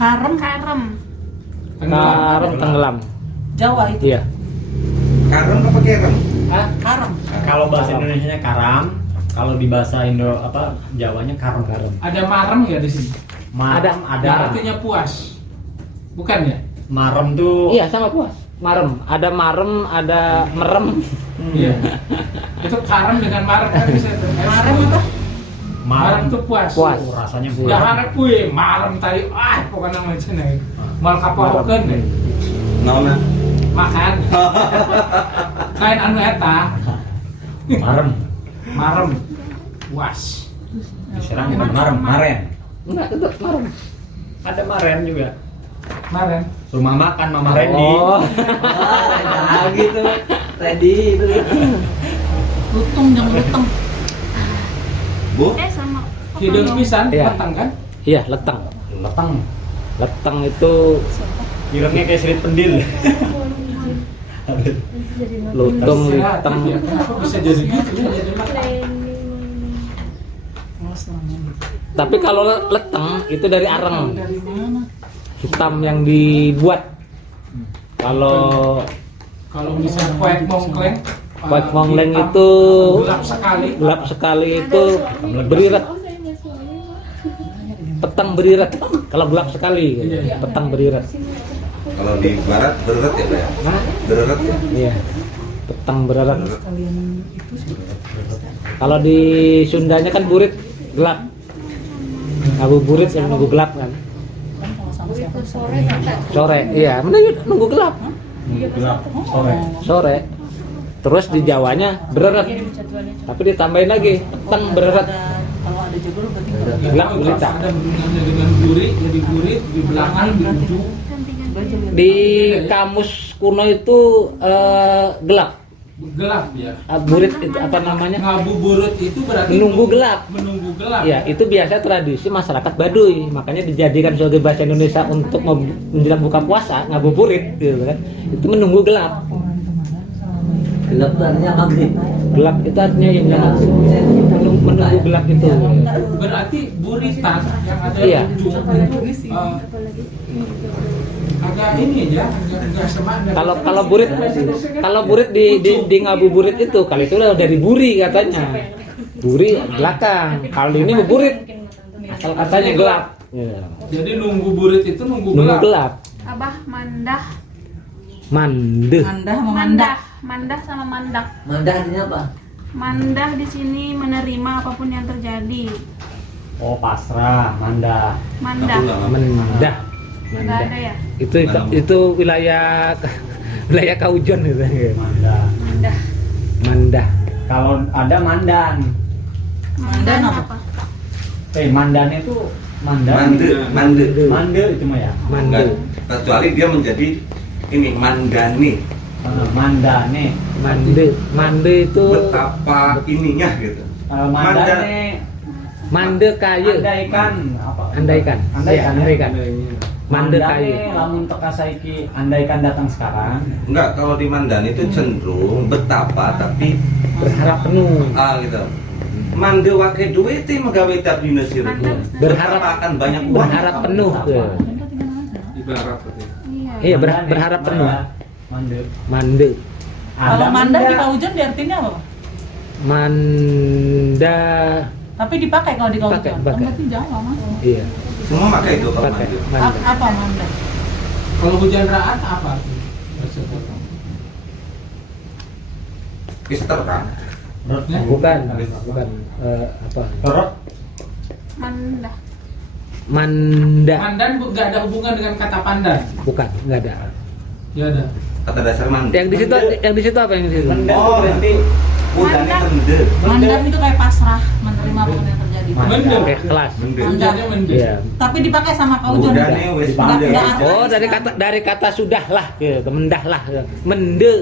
Karem. Karem tenggelam. Jawa itu. Iya. Karem apa kerem? Karem. Kalau bahasa Indonesianya karam, kalau di bahasa Indo apa Jawanya karem. Ada marem nggak di sini? Ada. Artinya puas. Bukan ya? Marem tuh. Iya, sama puas. Marem. Ada marem, ada merem. Iya. Itu karem dengan marem kan bisa tuh. Marem apa? Marem tuh puas. Puas. Rasanya Ya harap gue marem tadi pokoknya macam nih. Mal kapahokeun deh. Naona. Makan. Lain anu eta. marem. Marem. Puas. Diserang dengan marem, maren. Enggak, tetap marem. Ada maren juga. Maren. Rumah makan Mama Randy. Oh. gitu. Ready itu. Lutung jangan lutung. Bu, sama Hidung pisan, Iya. petang kan? Iya, leteng. Leteng. Leteng itu Irengnya kayak sirit pendil. lutung, Istirahat, leteng. ya. Kenapa bisa jadi gitu? Jadi leteng. Tapi kalau leteng itu dari areng. Dari mana? Hitam yang dibuat. Kalau Kalau bisa kuek mongkleng, Kuek mongkleng hitam, itu gelap sekali. itu beriret. Petang beriret. Kalau gelap sekali, gitu. Iya. Petang beriret. kalau di barat beret ya, Pak ya? Beret ya? Iya. Petang beriret. Kalian itu sih. Kalau di Sundanya kan burit gelap. Ngabuburit yang nunggu gelap kan. Kan sama-sama siapa? Sore, iya, nunggu gelap. Gelap sore. Sore. Terus di Jawanya beriret. Tapi ditambahin lagi petang beriret. Kalau ada jago berarti Gelap Kalau gurita. ada hubungannya dengan gurit, jadi gurit di belakang, di ujung. Di kamus kuno itu gelap. Gelap ya. Burit itu apa namanya? Ngabuburit itu berarti Menunggu gelap. Menunggu gelap. Ya, itu biasa tradisi masyarakat Baduy. Makanya dijadikan sebagai bahasa Indonesia untuk menjelang buka puasa, ngabuburit gitu kan. Itu menunggu gelap. Gelap tuh artinya maghrib. Gelap itu artinya yang menunggu gelap itu. Berarti buritan yang ada Iya. ujung itu agak ini ya, agak semak. Kalau burit di ngabuburit itu kali itu dari buri katanya. Buri belakang. Kalau ini burit asal katanya gelap. Ya. Jadi nunggu burit itu nunggu Nunggu gelap. gelap. Abah mandah, Mandeh. Mandah sama mandah. mandah sama mandak. Mandah artinya apa? Mandah di sini menerima apapun yang terjadi. Oh, pasrah, mandah. Mandah. Mendah. Enggak ada ya? Itu wilayah Kaujon itu. Mandah. Mandah. Mandah. Kalau ada mandan. Mandan apa? Mandan itu mandan. Mande. Mande itu mah ya. Mande. Kecuali dia menjadi ini mandani. Mandane. Mande itu Betapa ininya gitu. Mandane. mande kayu. Andaikan apa? Andaikan. Andaikan. Iya, andaikan. Mande kayu. Lamun teka saiki andaikan datang sekarang. Enggak, kalau di Mandani itu cenderung betapa tapi Berharap penuh. gitu. Mande wake duit megawe tabdina sirih. Berharap akan banyak uang. berharap penuh. Tuh. Ibarat seperti itu. Iya, berharap penuh. Mande. Mande. Kalau mandah di Kaujon di artinya apa, Pak? Manda. Tapi dipakai kalau di Kaujon. Pakai, Kan pakai. berarti Jawa, Mas. Iya, Semua pakai itu kalau pakai. mande. Manda. Apa mandah? Kalau hujan raat apa? Tersebut. Mister kan. Rotnya? Bukan. Apa? Perut. Mandah. Manda. Pandan nggak ada hubungan dengan kata pandan. Bukan, nggak ada. Ya ada. Kata dasar mande. Yang di situ apa yang di situ? Mende Oh, berarti udahnya mende. Mandah itu kayak pasrah, menerima apapun yang terjadi. Mende. Kayak kelas. Mende. Hujannya mende. Iya. Tapi dipakai sama Kaujon. Udahnya wes mende. Nggak- Oh, dari kata sudahlah, gitu. Mendahlah, gitu. Mende.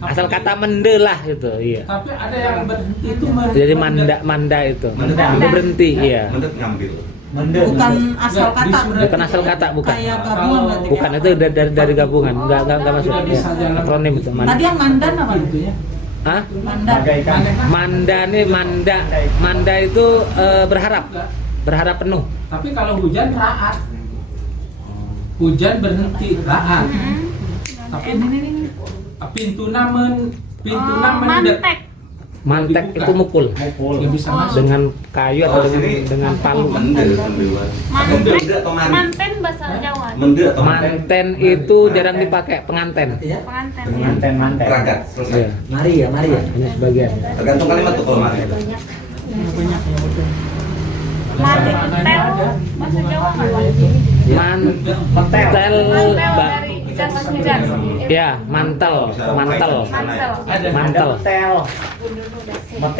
Asal kata mende lah gitu, iya. Tapi ada yang itu Jadi manda itu. Mende. Manda berhenti, iya. Mende ngambil. mende. Bukan asal Nggak, kata. di- Bukan asal kata, bukan. Kayak gabungan berarti. Bukan, itu dari gabungan, enggak masuk. Udah Ya. bisa jalan. Akronim itu manda. Tadi yang mandan apa? Gitu ya. Hah? Mandan. Bagaikan. Manda nih, manda itu berharap penuh. Tapi kalau hujan raat. hujan berhenti laan. Tapi Ini. pintu namen mendet. Mantek. Mantek itu mukul Nggak bisa masuk. dengan kayu atau dengan palu. Mende atau mandi? Manten bahasa Jawa. Mende atau Manten itu jarang dipakai, penganten. Artinya Penganten. Manten. Perangkat, selesai. Iya, mari ya, mari ya. hanya sebagian. Tergantung kalimat tuh kalau mari. Mantel bahasa Jawa nggak? Mantel, Mantel Mbak. dari jas hujan. Ya, mantel. Mantel. Mantel.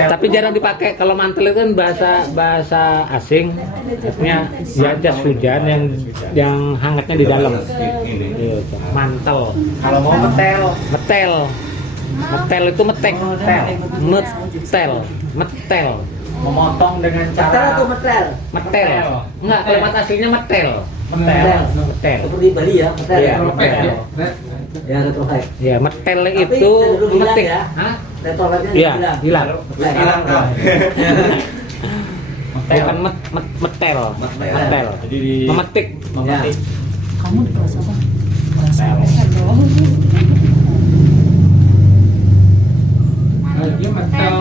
Tapi jarang dipakai. Kalau mantel itu kan bahasa asing, artinya ya jas hujan yang hangatnya di dalam. Ini. Gitu. Mantel. Kalau mau metel, Metel itu metek. Metel. memotong dengan Metel cara atau metel? Metel. Enggak, kalimat aslinya metel. metel. Metel. Seperti Bali ya, metel. Iya. Retropek ya. Ya, retrofit. Ya, metel Tapi itu cenderung hilang metik. ya. Hah? Retrofitnya Iya, hilang. hilang. Hilang kan? Bukan metel. Metel. Jadi di Memetik. memetik. Kamu di kelas apa? Metel. Dia metel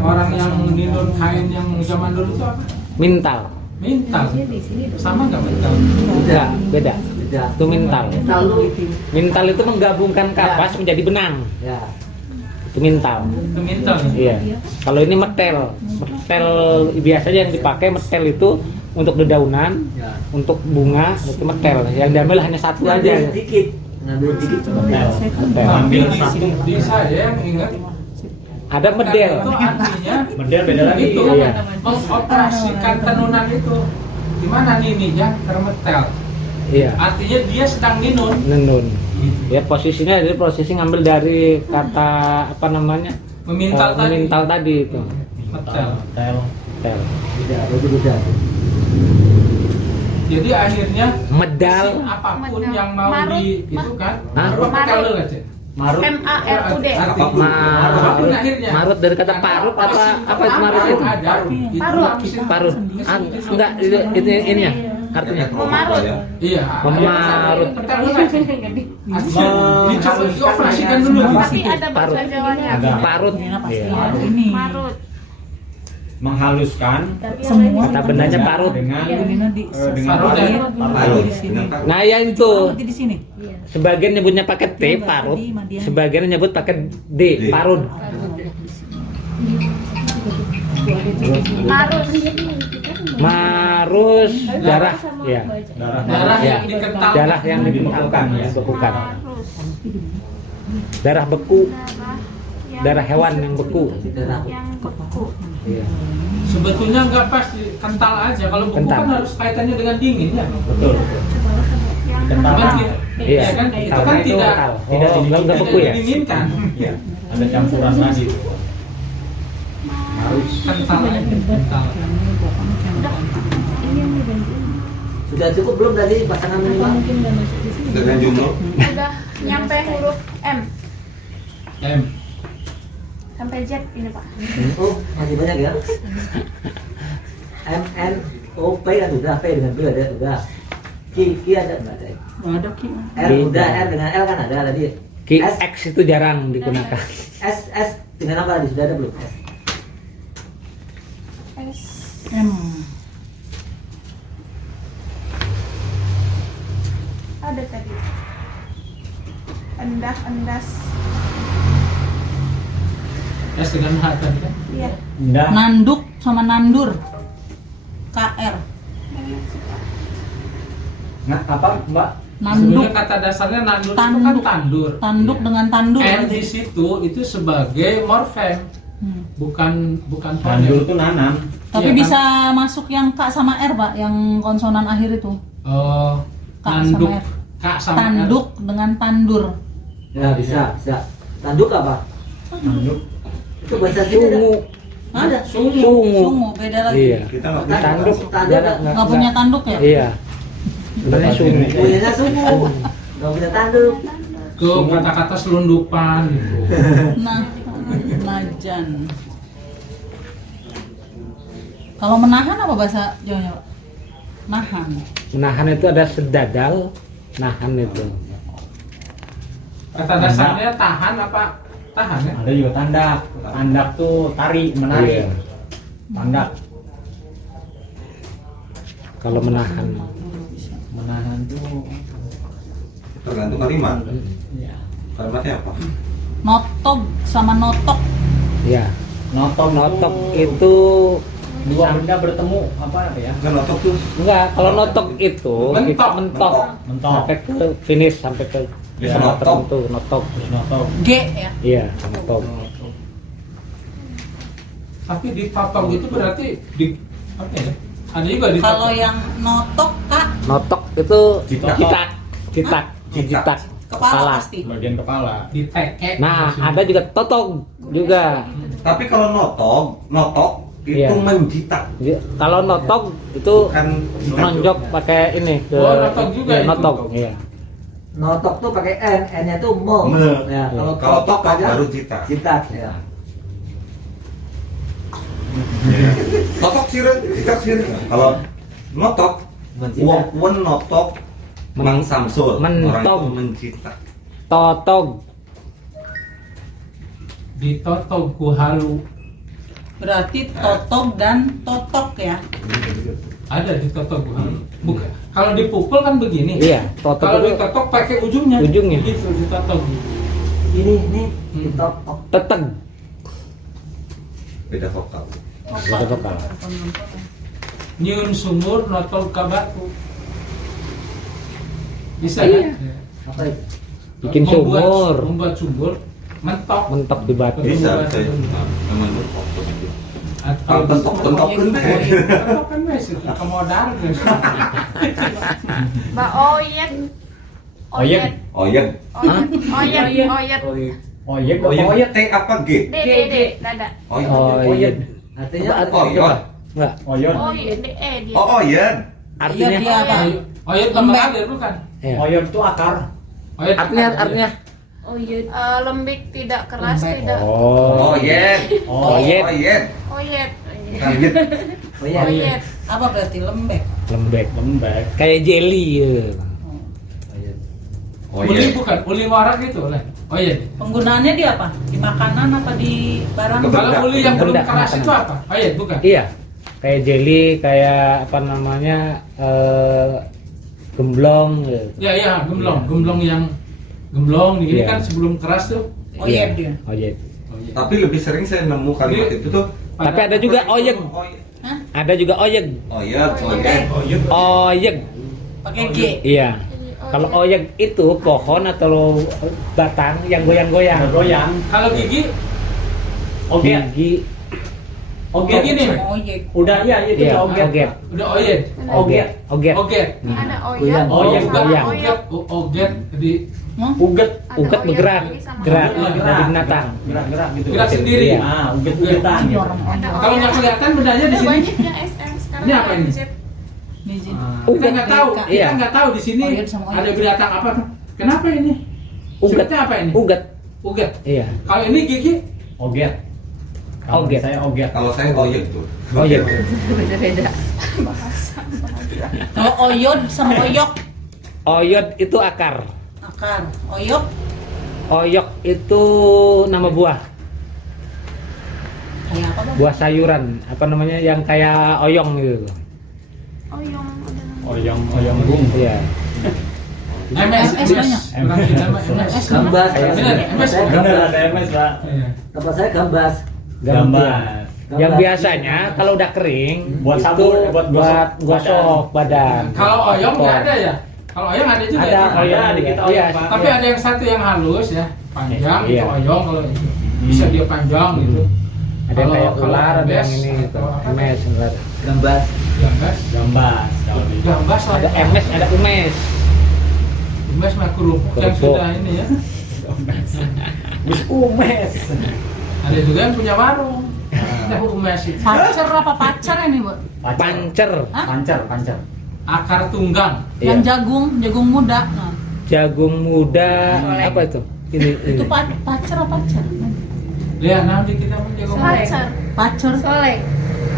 orang yang ninun kain yang zaman dulu itu apa? Mintal. Mintal. Sama nggak mintal? Enggak, beda. Beda. Itu mintal. Metal lu. Mintal itu menggabungkan kapas menjadi benang. Ya. Itu mintal. Itu mintal. Iya. Kalau ini metel. Metel biasanya yang dipakai metel itu untuk dedaunan, Ya. untuk bunga, itu metel. Yang diambil hanya satu aja. Ngambil sedikit. Ngambil sedikit. Metel. Metel. Tapi Ambil satu. di saya yang ingat Ada medel. itu artinya Medel beda lagi. itu Iya. mengoperasikan tenunan itu. Gimana nininya termetel? Iya. Artinya dia sedang ninun. Nenun. Ya posisinya jadi posisi ngambil dari kata apa namanya? Memintal tadi. Memintal tadi itu. Metel. Metel. Metel. Beda, beda. Jadi akhirnya Medal. mesin apapun Medal. yang mau Marut. di itu kan, Hah? apa metel dulu aja. Marut. MARUD. Apapun. Apapun akhirnya. Marut dari kata parut apa itu marut itu? Ada. Itu Parut. mesin Parut. Ah, enggak itu ininya artinya. Memarut. Iya. Memarut. Metel dulu aja. Dicoba dioperasikan dulu. Tapi ada bahasa Parut. Jawanya. Ada. Parut. Iya. Ini. Marut. Menghaluskan Semua. Kata bendanya parut. dengan Ini di dengan Parut ya? Parut. di sini. Nah, ya itu. Berarti di sini. Sebagian nyebutnya pakai T, parut. Sebagian nyebut pakai D, parut. Marus. Marus, darah, ya. Darah Ya. yang dikental. Darah yang dibekukan, ya, bekukan. Marus. Darah beku, yang darah hewan yang beku. yang beku. Iya. Sebetulnya nggak pas kental aja. Kalau beku Kental. kan harus kaitannya dengan dingin ya. betul. Yang Kental. Cuman kental. Iya. kan itu Karena kan itu tidak lokal. tidak Oh, enggak beku ya? didinginkan. Iya. Ada campuran lagi. Harus Kental aja. Kental. Sudah cukup belum tadi pasangan minimal? Dengan jumlah. Udah nyampe huruf M. M. Sampai Z ini Pak. Oh, masih banyak ya. M N O P kan udah, P dengan P ada udah. Q ada nggak ada? Ada Ki. R udah, R dengan L kan ada tadi. Ki S X itu jarang digunakan. S dengan apa tadi sudah ada belum? S. S. M. Ada tadi. Endah, endas. S dengan H tadi kan. Iya. indah. Nanduk sama nandur. KR. Nah, apa Mbak? Nanduk. Sebenarnya kata dasarnya nandur itu kan Tanduk. tandur. Tanduk Iya. dengan tandur. N di situ itu sebagai morfem, Hmm. bukan Tandur fonem. itu nanam. Tapi Iya, bisa masuk yang K sama R, Pak, yang konsonan akhir itu. Oh, K nanduk sama R. K sama R. Tanduk dengan tandur. Ya bisa. Tanduk apa? Tanduk. Itu bahasa kita ada. Sungu, Ada. sungu. Sungu beda lagi. Iya. Kita nggak Tanduk. Tanduk Nggak punya tanduk ya? Iya. Sebenarnya sungu. punyanya sungu. Nggak punya tanduk. Ke kata-kata selundupan gitu. Nah, najan. Kalau menahan apa bahasa Jawanya, Pak? Nahan. Menahan itu ada sedadal, nahan itu. Kata dasarnya tahan apa? Tahan ya? Ada juga tandak. Tandak tuh tarik, menarik. Iya. Tandak Kalau menahan. menahan tuh Tergantung kalimat. ya. Kalimatnya apa? Notog sama notok. Ya. Notok Notok tuh itu dua benda bertemu apa ya? Kan notok tuh enggak, kalau notok itu Mentok. mentok. Mentok. Sampai ke finish, sampai ke Ya, sana notok. tertentu, notok. Terus notok. G ya. Iya, notok. Tapi ditotong itu berarti di apa ya? Ada juga ditotong. Kalau yang notok Kak, Notok itu Citak. citak, citak, Citak. citak. kepala pasti. Bagian kepala. Diteke. Nah, ada juga totog juga. Tapi kalau notok itu Iya. menjitak, Kalau notok itu bukan nonjok pakai ini ke Oh, notok juga iya, itu. notok, iya. Notok tuh pakai N, N-nya tuh me. Me. Ya, kalau Kalau totok totok aja baru jitak. jitak ya. Notok siren, jitak siren. Kalau notok, Menjitak. wen notok, mang samsul. Orang Mentok. itu menjitak. Totog. Ditotong ku halu. Berarti totog dan totok ya. Ada ditotong ku halu. Bukan. Kalau dipukul kan begini. Iya, totog Kalau itu ditotok pakai ujungnya. Ujungnya. Gitu ditotong. Ini ditotok. teteg. Beda vokal. Beda vokal. Nyun sumur notol ka batu. Bisa Iya. kan? Apa itu? Bikin sumur. Membuat sumur mentok. Mentok di batu. Bisa, memang notok begitu. Atau Kalau tentok kan deh. Tentok kan wes itu kemodal guys. Mbak Oyet. Oyet. Oyek. Oyet. Oyet. Oyek. Oyek T apa G? D D D. Dada. Oyek. Oyed. Artinya Apa- Oh, iya. Enggak. Oyet. Oyet. D E dia. Oh, Oyek. Artinya Iya, dia apa? Oyet Lembek. mengalir bukan? Iya. Oyek itu akar. Oyet Artinya Lembik tidak keras Lembek. tidak. Oh. Oyek. Oyet. Oyek. Oyet. Bukan Yet. oh iya. Oyet. Apa berarti lembek? Lembek. Lembek. Kayak jelly ya. Uli Oyek. bukan, uli warak gitu lah. Oyet. Penggunaannya di apa? Di makanan apa di barang? Kebetulan. Kalau uli yang belum Benda, keras makanan. itu apa? Oyet bukan? Iya. Kayak jelly, kayak apa namanya? Gemblong gitu. Ya iya, gemblong yang gemblong ini Iya. kan sebelum keras tuh. Oyek dia. Oyek. Oyet. Tapi lebih sering saya nemu kalimat itu tuh. Tapi ada juga oyek. Hah? Ada juga oyek. Oyek, oyek. Oyek. Pakai G. Iya. Kalau oyek itu pohon atau batang yang goyang-goyang. Goyang. Kalau gigi Oget. Gigi. Oget gini. Oyek. Udah iya itu Iya, udah oget. oget. Udah oyet. Oget. Oget. Oget. Ada Goyang. oyet. Oyek sama goyang. oyek. Oget di Uget. Ada Uget oyek bergerak. lagi sama Gerak. oyek. Dari binatang. Gerak gitu. Gerak sendiri. Iya. Ah, uget-ugetan gitu. Ada Kalau nggak oyek. kelihatan bendanya di Ada sini. banyak yang SM sekarang. Ini apa ini? Z. Niji. Ah. Kita nggak tahu. Iya. Kita nggak tahu di sini Oyet sama oyek. ada binatang apa tuh. Kenapa ini? Uget. Sebutnya apa ini? Uget. Uget. Iya. Kalau ini gigi Oget. Kalau Oget. saya oget. Kalau saya oyek tuh. Oyek. Kalau oyod sama oyok. Oyod itu akar. Akar. Oyok. Oyok itu nama buah. Kayak apa Bang? Buah sayuran. Apa namanya yang kayak oyong gitu. Oyong. Oyong bung. Iya. MS. MS banyak. Orang Sunda mah MS. Gambas. Bener, MS. Bener ada MS, Pak. Iya. Tempat saya gambas. Gambas. Yang biasanya kalau udah kering Buat itu sabun, buat buat gosok gosok badan. Kalau oyong nggak ada ya? Kalau oyong ada juga. Ada ya? oyong Ada, dikit iya. oyong. Pak. Tapi ada yang satu yang halus ya, panjang Iya. itu oyong kalau itu. Bisa dia panjang gitu. Ada yang kayak Kalau ular, ada yang MS ini gitu. atau apa? MS enggak. Gambas. Gambas. Gambas. Kalau di Gambas lah. Ada MS, ada umes. Gambas mah kerupuk yang Kerupuk. sudah ini ya. Bus umes. Ada juga yang punya warung. Tahu umes itu. Pacar apa pacar ini, Bu? Pancer, Hah? Pancer. Akar tunggang. Iya. Yang jagung muda. Nah, jagung muda, apa itu? Ini. itu pacar apa pacar? Lihat nanti kita menjaga Pacar. Pacar. Soleng.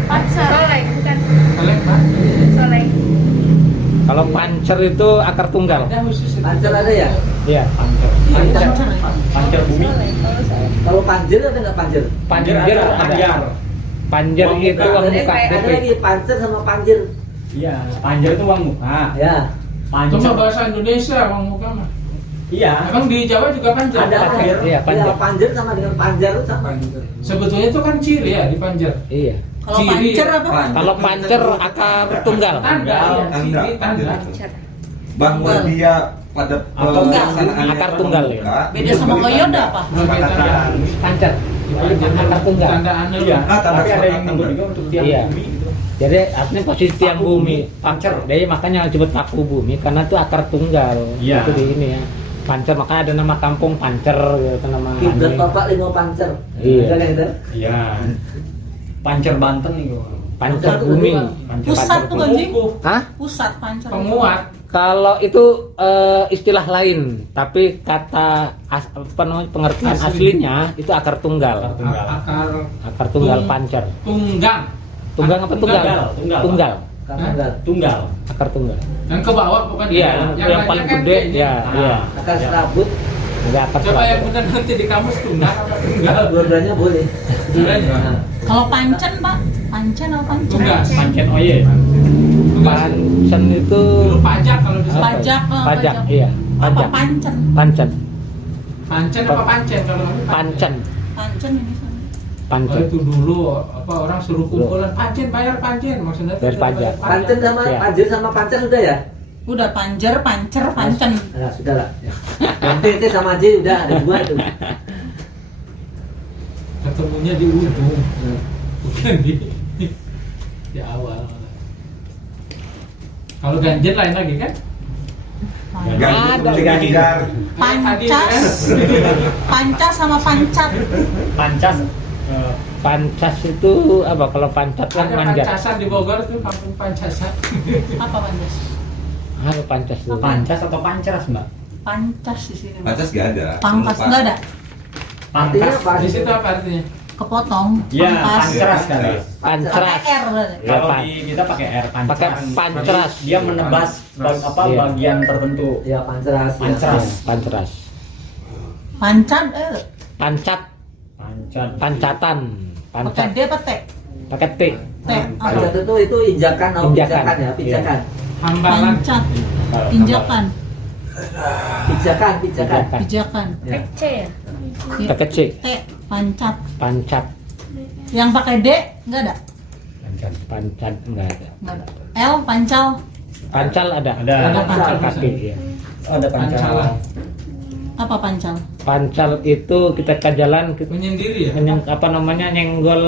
Pacar. Soleng bukan. kalian Pak. Soleng. Kalau pancer itu akar tunggal. Ada khusus itu. Pancer ada ya? Iya. Pancer. Pancer bumi. Kalau panjer ada nggak panjer? Panjer ada. Panjer Uang itu muka. uang muka. Ada lagi pancer sama panjer. Iya, panjer itu uang muka. Ya. Pancer. Cuma bahasa Indonesia Bang Muka mah. Iya. Emang di Jawa juga panjer. Ada panjer. Iya, Iya, panjer. panjer sama dengan panjar itu sama. Sebetulnya itu kan ciri ya di panjer. Iya. Kalau Ciri. pancer apa? Kalau pancer akar tunggal. Tanda, ya, Tanda. ciri tanda. Bahwa dia pada Atau pelaksanaan akar tunggal ya. Beda sama koyoda apa? Kesepakatan. Pancer. Akar tunggal. Tanda anu Iya. Ah, tanda Tapi ada yang kesepakatan. nyebut juga untuk tiang Iya. bumi gitu. Jadi artinya posisi tiang Paku bumi, bumi. pancer. Jadi makanya disebut paku bumi karena itu akar tunggal. Iya. Itu di ini ya. Pancer makanya ada nama kampung Pancer gitu nama. Kiblat ini. Bapak lima pancer. Iya. Ada yang itu? Iya. Pancer Banten nih gua. Pancer bumi. Pusat tuh anjing. Hah? Pusat pancer. Penguat. Kalau itu istilah lain, tapi kata apa namanya pengertian aslinya itu akar tunggal. Tunggal. Akar tunggal Tung- pancer. Tunggang. Tunggang apa tunggal? Tunggal. Tunggal. Tunggal. Tunggal. Akar tunggal. Yang ke bawah bukan Iya, yang yang lainnya paling kan gede kayaknya. ya, iya. Akar serabut. Enggak akar Coba yang serabut. benar nanti di kamus tunggal apa tunggal? Dua-duanya boleh. Dua-duanya. Nah, Kalau pancen pak, pancen apa pancen? Tunggal. Pancen oye. Tunggal. Pancen itu Dulu pajak kalau di sana. Pajak, pajak, iya. Apa Pajak. pancen? Pancen. Pancen apa pancen kalau kami Pancen. Pancen ini sana. Oh, Pancen. itu dulu apa orang suruh kumpulan pancen bayar pancen maksudnya Bayar pajak. pancer sama Iya. panjer sama pancer sudah ya? Udah panjer, pancer, pancen. Nah, sudah lah. Nanti itu sama aja udah ada dua itu. ketemunya di ujung bukan di awal. Kalau ganjen lain lagi kan? Ada. Ganjar. Pancas, pancas sama pancat. Pancas. Pancas itu apa? Kalau pancat kan Ada manjat. Pancasan di Bogor tuh kampung Pancasan. Apa pancas? Apa pancas itu? Pancas atau panceras, Mbak? Pancas di sini. Pak. Pancas gak ada. Pangkas enggak ada. Artinya Pangkas. apa? Di situ apa artinya? Kepotong. Iya, Pangkas. panceras kan. Pancras. Pakai R berarti. Ya, Kalau Pak. di kita pakai R panceras. Pakai panceras. Jadi dia menebas Iya. bagian tertentu. Ya panceras. Panceras. Pancras. Pancat, Pancat. Pancat. Pancatan. pakai Pancat. D apa T? Pakai T. T. Apa? Pancat itu injakan atau Injakan. pijakan ya, pijakan. Hambalan. Pancat, injakan, Pijakan, pijakan. pijakan. Ya. Iya. Pakai C. T, pancat. Pancat. Yang pakai D enggak ada? Pancat enggak ada. Enggak ada. L, pancal. Pancal ada. Ada. Ada pancal Kaki ya. Ada pancal. Pancalan. Apa pancal? Pancal itu kita ke jalan kita Menyendiri ya? apa namanya nyenggol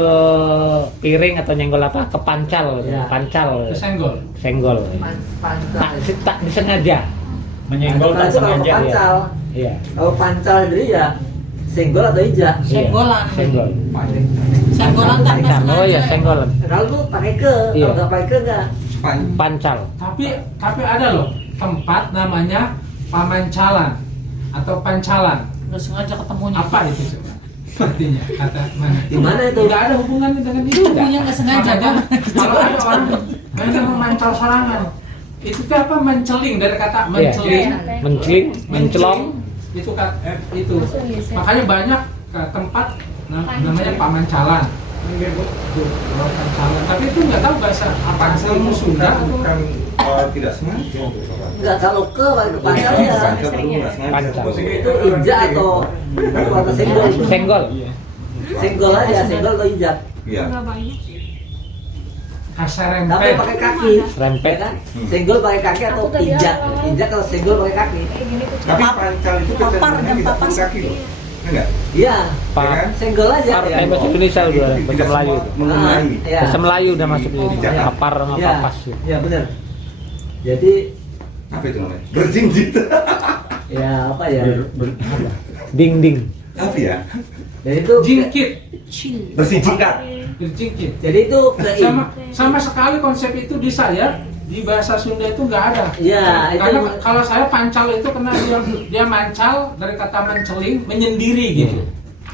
piring atau nyenggol apa kepancal, Ya. pancal, Kesenggol. senggol. Pancal. Tak disengaja. Menyenggol Kalau tak itu kalau sengaja. pancal, Iya. kalau pancal sendiri ya senggol atau injak. Iya. Senggolan. Senggol. Senggolan tanpa Pancal. sengaja. Oh ya senggolan. Kalau lu pakai ke, Iya. kalau nggak pakai ke nggak. Pancal. Tapi ada loh tempat namanya pamancalan atau pancalan. Udah sengaja ketemunya. Apa itu coba? Artinya kata mana? Di mana itu? Tidak ada hubungannya dengan itu. Punya nggak sengaja Makanya, kan? kalau ada orang yang memancal serangan, itu tuh apa menceling dari kata menceling. Iya. Menceling, mencelong. Itu itu. Makanya banyak tempat namanya pamancalan. Pamancalan. Tapi itu nggak tahu bahasa apa ilmu Sunda atau bukan tidak sengaja. Enggak, kalau ke pakai pancal ya. Pancal. Itu injak atau senggol. Senggol. Senggol aja, senggol atau injak. Iya. Enggak banyak. kasar Tapi rempet. pakai kaki. Rempet. Ya kan? Senggol pakai kaki atau injak. Injak kalau senggol pakai kaki. Tapi pancal itu Papar kecenderungan dan tidak papas. perlu kaki loh. Enggak? Iya, Pak. senggol aja Par ya. bahasa Indonesia udah bahasa Melayu. Mengenai. Iya. Bahasa Melayu udah masuk Oh. di papar sama Iya, papas. iya benar. Jadi Apa itu namanya? Berjinjit. ya apa ya? Ding ding. Apa ya? Dan itu Jingkit, Bersingkat. berjingkit. jadi itu Sama sekali konsep itu di saya di bahasa Sunda itu nggak ada. Iya, itu Karena kalau saya pancal itu karena dia mancal dari kata menceling, menyendiri gitu.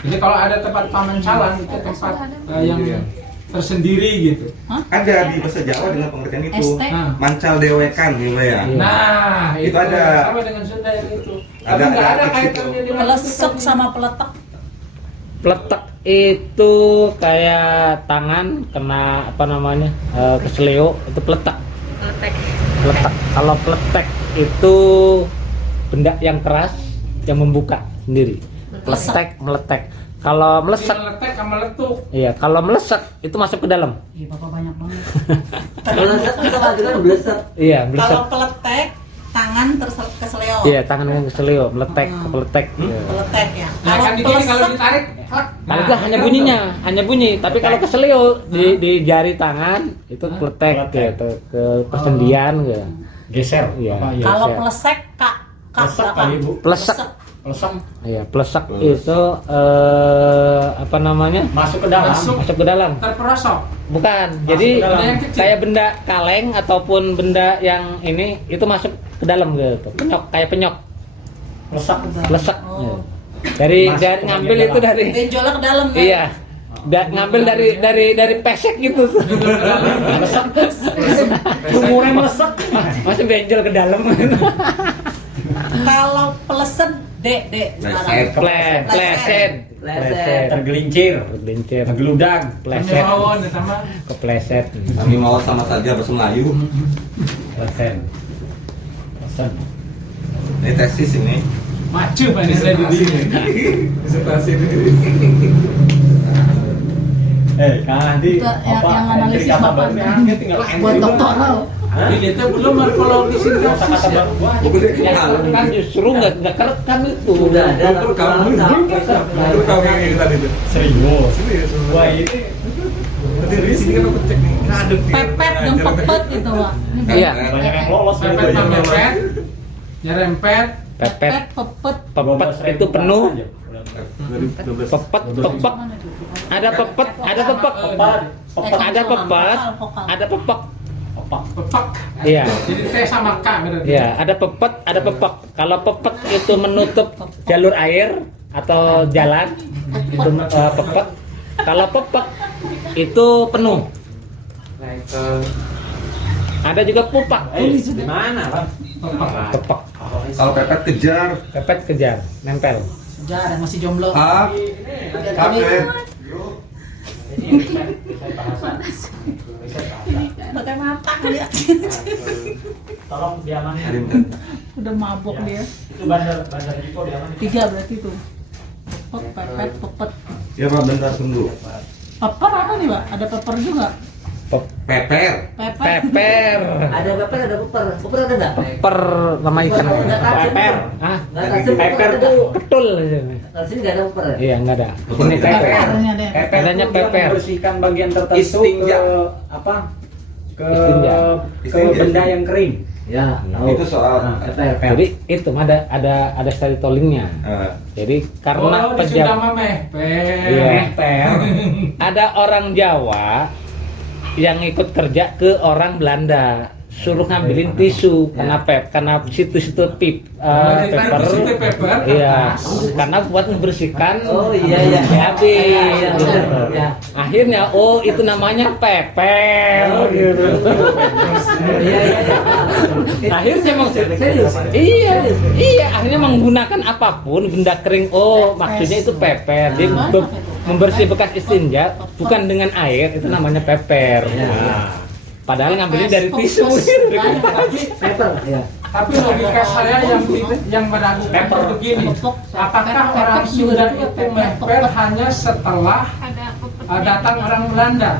Jadi kalau ada tempat pamancalan itu tempat yang tersendiri gitu. Ada di bahasa Jawa dengan pengertian itu. ST. Mancal dewekan gitu ya. Nah, Itu ada. sama dengan Sunda yang itu. Ada- Tapi nggak ada ada arti kaitannya situ. dengan Pelesek sama peletek. Peletek itu kayak tangan kena apa namanya keseleo, itu peletek. Peletek. Kalau peletek itu benda yang keras yang membuka sendiri. Peletek, meletek. Kalau melesek, meletek sama letuk. iya. Kalau melesek itu masuk ke dalam. Ih, Bapak banyak banget. Meleset itu sama dengan bleset. Iya, melesek. Kalau peletek, tangan keseleo. Iya, tangan yang keseleo, meletek, kepeletek. Iya. Peletek ya. Nah, Kalau kan di sini kalau pelesek, ditarik, Nah, itu hanya bunyinya, hanya bunyi. Tapi kalau keseleo di jari tangan itu peletek gitu, ke persendian gitu. Geser. Iya. Apa, ya? kalau Geser. pelesek kak Pelesek berapa? kali, Bu. Pelesek. Pelesek Iya, pelesek itu apa namanya? masuk ke dalam. Masuk. Masuk ke dalam. terperosok. Bukan. Masuk Jadi ke dalam. Benda yang kecil. kayak benda kaleng ataupun benda yang ini itu masuk ke dalam gitu. Penyok, kayak penyok. Pelesek. Pelesek. Oh. Iya. Dari Masuk dari ke ngambil bagian itu dalam. dari Benjolnya ke dalam kan? iya. Ngambil dari pesek gitu. Umurnya melesek. Masih benjol ke dalam. Kalau pelesen dek Pleset. Pleset. Pleset. Tergelincir. Tergelincir. Tergeludag. Pleset. Menyawon sama Kepleset. Kami mau sama saja bahasa Melayu. Pelesen. Pelesen. Ini tesis ini. maju banyak saya di sini. Disertasi ini. Nanti Itu yang analisis kata Bapak. baru tinggal buat doktoral. Ini teh belum morfologi kata sintaksis ya. baru gua. Bukan dia Yang kenal. kan justru nggak kerekam itu. Sudah ada tapi kurang lengkap. Itu kamu yang ini tadi tuh. Serius. Serius. Wah ini Tadi di sini kan aku cek nih. Ngaduk dia. Pepet dan pepet gitu Pak. Ini Iya. banyak yang lolos gitu Pepet ya. sama mepet. Nyerempet. Pepet. pepet. Pepet itu penuh. 12. Pepet, pepek. Ada pepet, ada pepek. Ada pepet, ada pepek. Pepek. Iya. Jadi T sama K berarti. Iya, ada pepet, ada pepek. Kalau pepet itu menutup jalur air atau jalan, itu pepet. Kalau pepek itu penuh. Ada juga pupak. Di mana, Bang? Pepek. Kalau pepet kejar. Pepet kejar, nempel. Jarang masih jomblo. Kafe. Pakai mata dia. Tolong diamanin. Harim kan. Udah mabok dia. Itu bandar Jiko diamanin. 3 berarti tuh. Pepet, pepet. Ya Pak, bentar tunggu. Pepper apa nih Pak? Ada pepper juga? Peper. Pepper. Peper. Ada pepper, ada pepper. Pepper ada nggak? Peper nama ikan. Peper. Ah, Nggak kasih peper ada. betul. Kalau sini nggak ada pepper. Iya, enggak ada. Ini peper. Pepernya deh. Adanya itu dia peper. membersihkan bagian tertentu Istinja. ke apa? Ke Istinja. ke Istinja. benda yang kering. Ya, tahu. Itu soal Pepper. Jadi itu ada storytellingnya. Jadi karena Oh, di Sunda pejabat mah mepet. Iya. Per. ada orang Jawa yang ikut kerja ke orang Belanda, suruh ngambilin tisu karena situ-situ paper. Situ paper. Iya, karena buat membersihkan Oh, iya. BAB. Iya, gitu. benar. Iya. Akhirnya itu namanya peper gitu. Iya. Akhirnya Serius. iya akhirnya menggunakan apapun benda kering. Maksudnya itu peper. Dia membersih bekas istinja bukan dengan air, itu namanya peper. Nah, padahal ngambilnya dari tisu. Pepper. Ya. Tapi logika saya yang meragukan itu begini. Apakah orang Sunda itu mepet hanya setelah datang orang Belanda?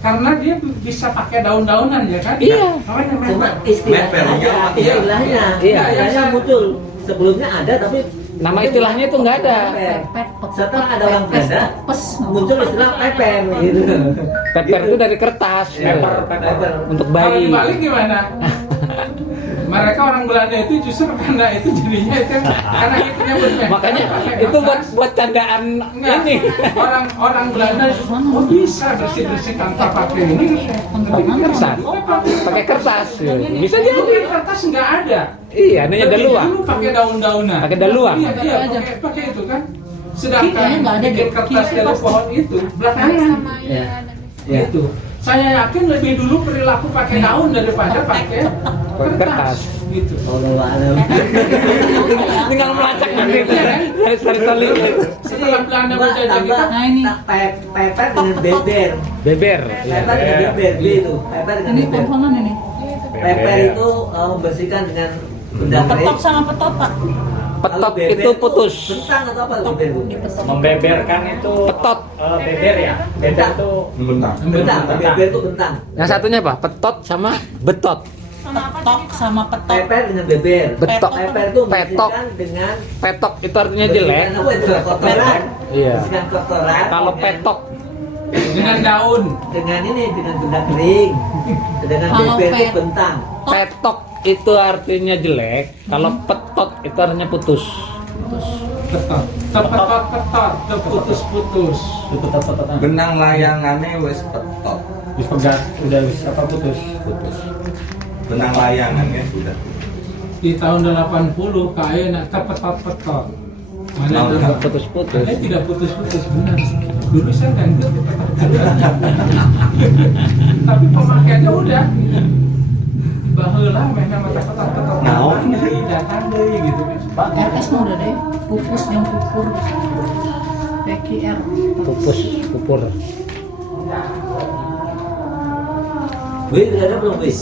Karena dia bisa pakai daun-daunan ya kan? Iya. Apa namanya? Cuma istilahnya. Iya. Istilahnya muncul. Sebelumnya ada tapi Nama istilahnya itu nggak ada. setelah ada orang Belanda muncul istilah pepper gitu. Peper itu dari kertas. Pepper. Untuk Kalau bayi. dibalik gimana? Mereka orang Belanda itu justru karena itu jadinya itu karena itunya bermepet. Makanya itu buat candaan Enggak. ini. Orang Belanda bisa bersih tanpa pakai ini. Kertas. Pakai kertas. Bisa Dulu jadi. kan kertas nggak ada. Iya, namanya Lebih daluang. dulu pakai daun-daunan. Pakai daluang. Iya, pakai itu kan. Sedangkan Kayaknya nggak ada bikin deh. kertas Kayaknya dari pas- pohon itu belakangan. Ya. Ya. Gitu. Saya yakin lebih dulu perilaku pakai daun daripada pakai kertas. Gitu. Allah alam. Tinggal melacak nanti dari tali. Setelah Belanda menjajah kita, Nah, ini. Pepet dengan beber. Beber. Pepet dengan beber, B itu. Pepet dengan Ini beber. konsonan ini. Pepet itu membersihkan dengan benda kering. Petok sama petot, Pak. Petot Kalau beber itu putus. Bentang atau apa beber itu? Membeberkan itu Petot. beber ya. Beber itu Bentang. Bentang, beber itu bentang. Yang satunya apa? Petot sama betot. Petok sama petot. Pepet dengan beber. Betok. Pepet itu Petok. membersihkan dengan Petok itu artinya jelek. membersihkan apa itu? Kotoran. Iya. Membersihkan kotoran. Kalau dengan- petok dengan daun. dengan ini dengan benda kering. Dengan Kalau beber itu pet- bentang. petok itu artinya jelek. Kalau petot itu artinya putus. Petot, tepetot-petot, teputus-putus. putus-putusan. Benang layangannya wes petot. Dipegat udah bisa apa putus. Putus. Benang layangannya sudah. Di tahun 80 KAI nak tepetot-petot. Mana Oh, ada Putus-putus. KAI tidak putus-putus benar. Dulu saya ganti tepetot. Tapi pemakaiannya udah. Baheula meh nama tepetot-petot. Naon? Datang deui gitu kan. RS mah udah deh. Pupus yang pupur. PQR. Pupus, pupur. Wih, udah ada belum, Wih?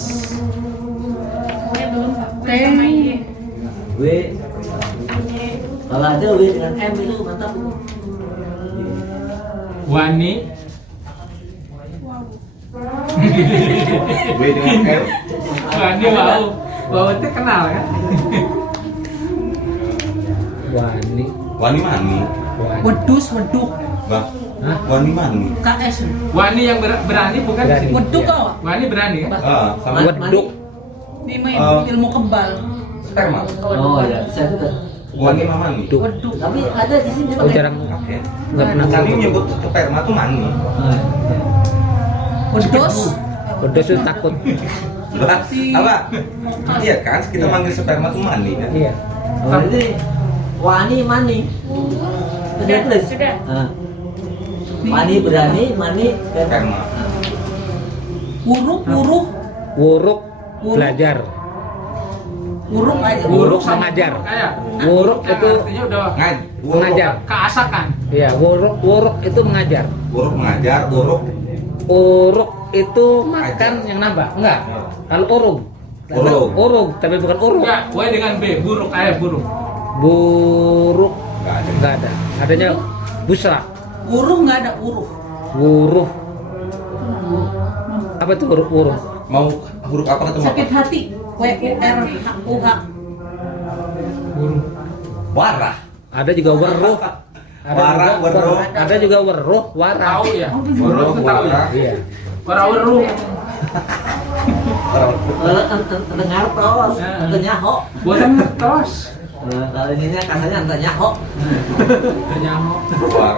Teh. Wih. Kalau ada Wih dengan M itu mantap. Wani, W dengan L. Wani wow. Wow itu kenal kan? Wani. Wani mani. Wani. Wedus, weduk. Bah. Hah? Wani mani. KS. Wani yang berani bukan? Berani. Weduk kau. Wani berani kan? Ah, sama Weduk. Ini mah ilmu kebal. sperma. Oh ya, saya juga. Wani mah mani. Weduk. Weduk. Tapi ada di sini Oh, jarang. Oke. Nggak pernah Kami tahu. nyebut sperma tuh mani. Wedus. Wedus itu takut. Lah, apa? Iya kan, kita manggil sperma tuh mani kan? Iya. Oh, ini wani mani. Sudah tulis. Mani berani, mani Sperma. Wuruk, wuruh. Wuruk belajar. Wuruk aja. Wuruk mengajar. Kayak Wuruk yang itu artinya udah mengajar. keasakan. Iya, wuruk itu mengajar. Buruk mengajar, buruk Uruk itu makan yang nambah. Enggak. Kalau urug. Urug. Urug, tapi bukan uruk. Enggak, W dengan B, buruk kayak buruk. Buruk nggak ada. enggak ada. Adanya busra. Wuruh nggak ada wuruh. Wuruh. Apa itu wuruh? Mau huruf apa ketemu apa? Sakit hati. WURHUH. Buruk. Warah. Ada juga weruh. Warah, weruh. Ada juga weruh, warah. Tahu ya? Buruk, Buruk itu tahu ya? warah. Iya. Waraweruh. dengar tos, atau nyaho. Buatan ngetos. Kalau ini katanya atau nyaho. Nyaho. Warah.